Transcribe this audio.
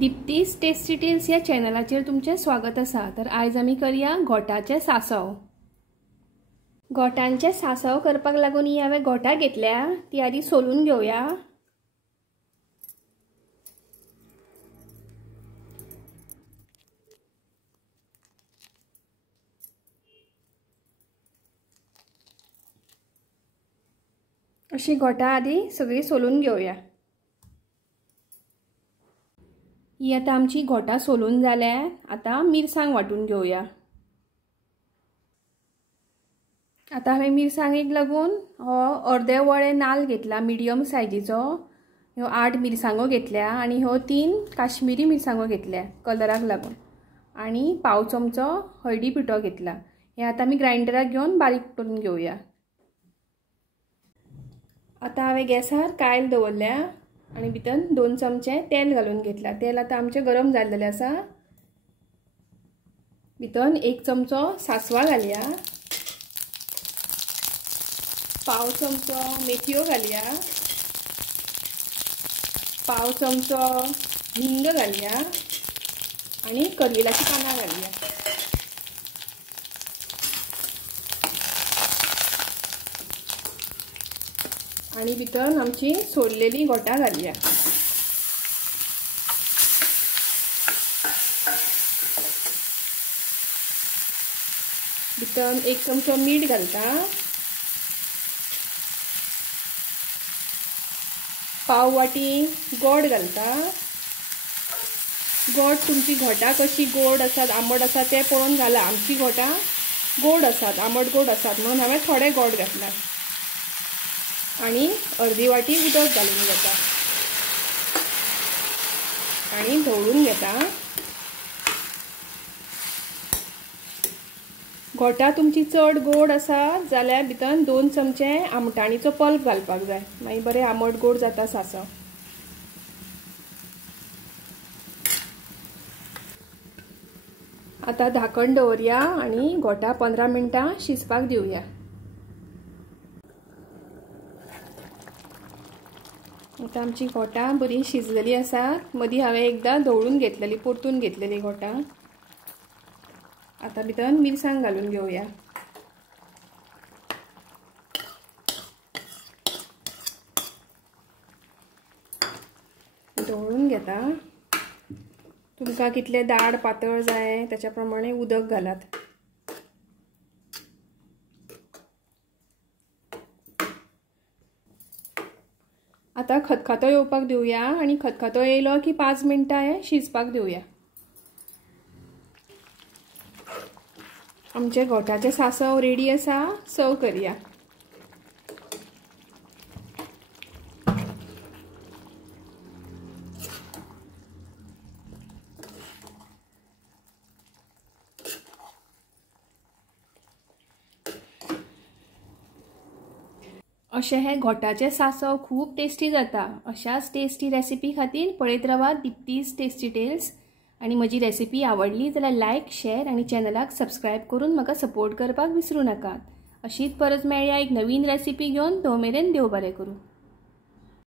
दीप्तीज tasty tales या चॅनलाचेर तुमचे स्वागत आसा। तर आज आमी करूया घोटाचे सांसव। घोटांचे सांसव करपाक लागून ही हांवें घोटां घेतल्या, ती आदी सोलून घेवया। अशी घोटां आदी सगळी सोलून घेवया। ही आता आमची घोटां सोलून जाल्या। आता मिरसांग वाटून घेवया। आता हांवें मिरसांगेक लागून हो अर्दे वळे नाल्ल घेतला मिडियम सायजीचो। ह्यो 8 मिरसांगो घेतल्या आनी ह्यो 3 काश्मीरी मिरसांगो घेतल्या कलराक लागून, आनी पाव चमचो हळदी पिठो घेतला। हे आता आमी ग्राइंडराक घेवन बारीक करून घेवया। आता हांवें गॅसार कायल दवरल्या आनी भितर 2 चमचे तेल घालून घेतला। तेल आता आमचे गरम जाल्लेले आसा। भितर 1 चमचो सासवा घालया, पाव चमचो मेथयो घालया, पाव चमचो हिंग घालया आनी करविलाची पानां घालया। आनी भितर आमची सोललेली घोटां घालया। भितर 1 चमचो मीठ घालता, पाव वाटी गोड घालता। गोड तुमची घोटां कशी गोड आसात आंबट आसा ते पळोवन घाला। आमची घोटां गोड आसात, आंबट गोड आसात, म्हणून हांवें थोडे गोड घातला। आनी अर्दी वाटी उदक घालून घेता आनी धवळून घेता। घोटां तुमची चड गोड आसा जाल्यार भितर 2 चमचे आमटाणीचो पल्प घालपाक जाय, मागीर बरें आंबट गोड जाता सांसव। आता धाकण दवरया आनी घोटां 15 मिनटां शिजपाक दिवया। आता आमची घोटां बरी शिजलेली आसात। मदीं हांवें एकदां धवळून घेतलेली, परतून घेतलेली घोटां। आता भितर मिरसांग घालून घेवया। धवळून घेता। तुमकां कितले दाट पातळ जाय त्याच्या प्रमाणे उदक घालात। आता खतखतो येवपाक दिवया आनी खतखतो येयलो की 5 मिनटां हे शिजपाक दिवया। आमचे घोटाचे सांसव रेडी आसा, सर्व करया। अशे हे घोटाचे सांसव खूब टेस्टी जाता। अशाच टेस्टी रेसिपी खातीर पळयत रावा दीप्तीज टेस्टी टेल्स। आनी म्हजी रेसिपी आवडली जाल्यार लायक, शेअर आनी चॅनलाक सबस्क्रायब करून म्हाका सपोर्ट करपाक विसरूं नाकात। अशीच परत मेळया एक नवीन रेसिपी घेवन। तो मेरेन देव बरें करूं।